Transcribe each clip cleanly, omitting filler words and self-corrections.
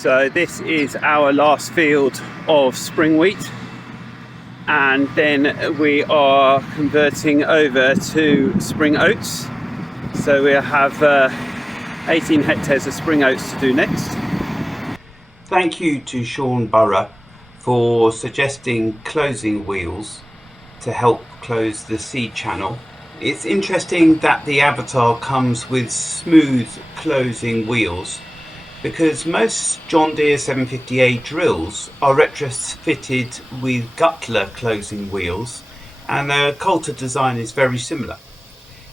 So this is our last field of spring wheat, and then we are converting over to spring oats. So we have 18 hectares of spring oats to do next. Thank you to Sean Burrough for suggesting closing wheels to help close the seed channel. It's interesting that the Avatar comes with smooth closing wheels, because most John Deere 750A drills are retrofitted with Guttler closing wheels, and the Coulter design is very similar.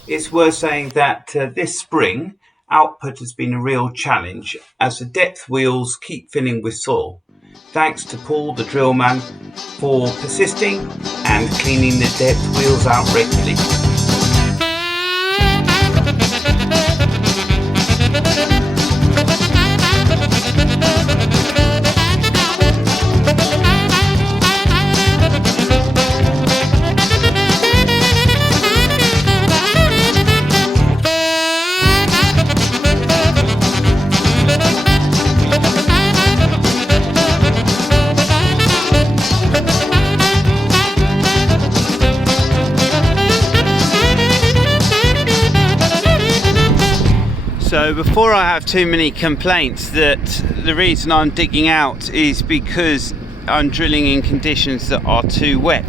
It's worth saying that this spring output has been a real challenge as the depth wheels keep filling with soil. Thanks to Paul the drill man for persisting and cleaning the depth wheels out regularly. So before I have too many complaints that the reason I'm digging out is because I'm drilling in conditions that are too wet,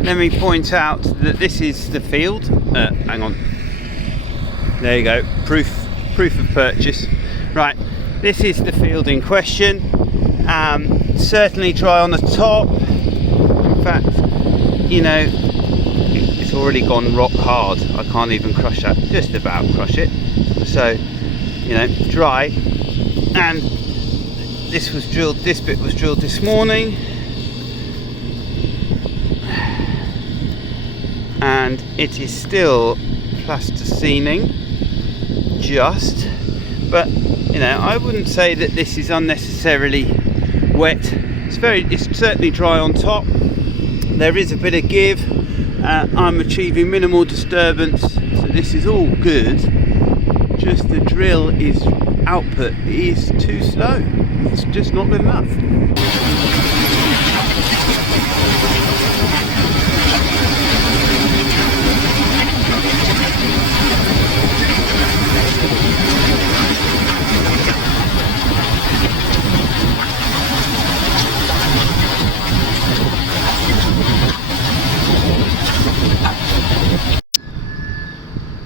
let me point out that this is the field. Hang on, there you go, proof of purchase. Right, this is the field in question. Certainly dry on the top. In fact, you know, it's already gone rock hard. I can't even crush that, just about crush it. So, you know, dry. And this bit was drilled this morning, and it is still plasticening just, but you know, I wouldn't say that this is unnecessarily wet. It's certainly dry on top. There is a bit of give. I'm achieving minimal disturbance, so this is all good. Just the drill output is too slow. It's just not good enough.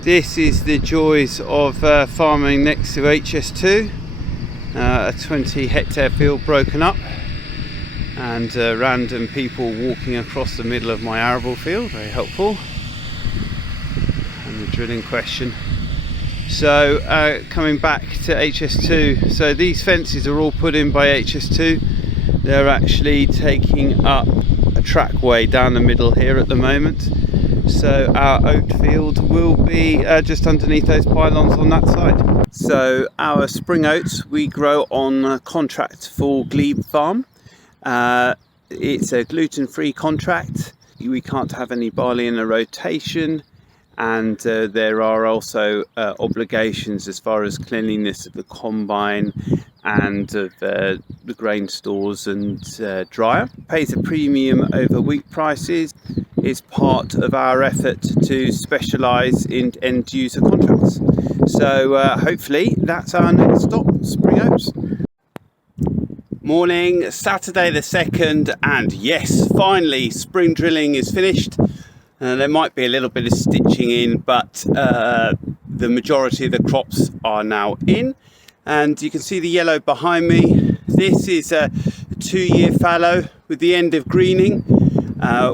This is the joys of farming next to HS2, a 20 hectare field broken up, and random people walking across the middle of my arable field, very helpful, and the drilling question. So coming back to HS2, so these fences are all put in by HS2. They're actually taking up a trackway down the middle here at the moment. So our oat field will be just underneath those pylons on that side. So our spring oats we grow on contract for Glebe Farm. It's a gluten-free contract. We can't have any barley in a rotation, and there are also obligations as far as cleanliness of the combine and of the grain stores and dryer. Pays a premium over wheat prices. Is part of our effort to specialise in end user contracts. So hopefully that's our next stop, spring oats. Morning, Saturday the 2nd, and yes, finally spring drilling is finished. There might be a little bit of stitching in, but the majority of the crops are now in, and you can see the yellow behind me. This is a 2-year fallow with the end of greening.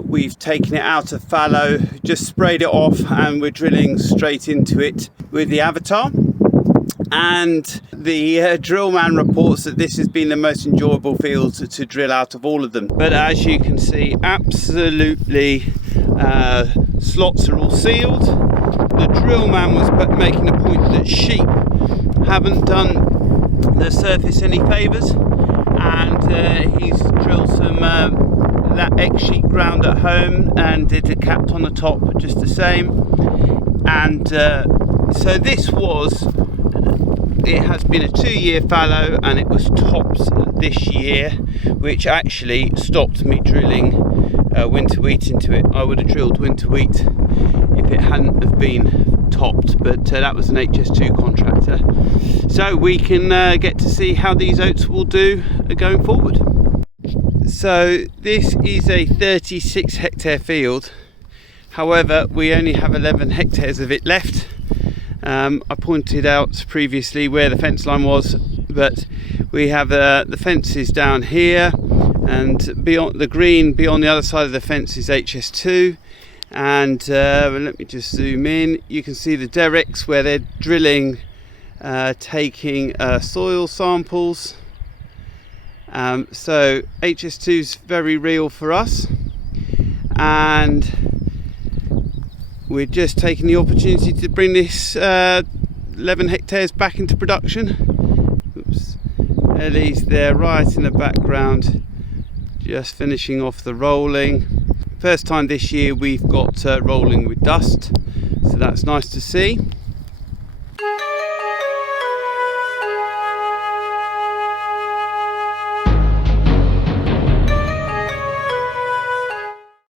We've taken it out of fallow, just sprayed it off, and we're drilling straight into it with the Avatar. And the drill man reports that this has been the most enjoyable field to drill out of all of them. But as you can see, absolutely slots are all sealed. The drill man was making a point that sheep haven't done the surface any favours, and he's drilled some that egg sheet ground at home and did a capped on the top just the same. And so this was it has been a 2-year fallow, and it was tops this year, which actually stopped me drilling winter wheat into it. I would have drilled winter wheat if it hadn't have been topped, but that was an HS2 contractor. So we can get to see how these oats will do going forward. So this is a 36 hectare field. However, we only have 11 hectares of it left. I pointed out previously where the fence line was, but we have the fences down here, and beyond the green beyond the other side of the fence is HS2. And let me just zoom in. You can see the derricks where they're drilling, taking soil samples. So HS2 is very real for us, and we're just taking the opportunity to bring this 11 hectares back into production. Oops. Ellie's there right in the background, just finishing off the rolling. First time this year we've got rolling with dust, so that's nice to see.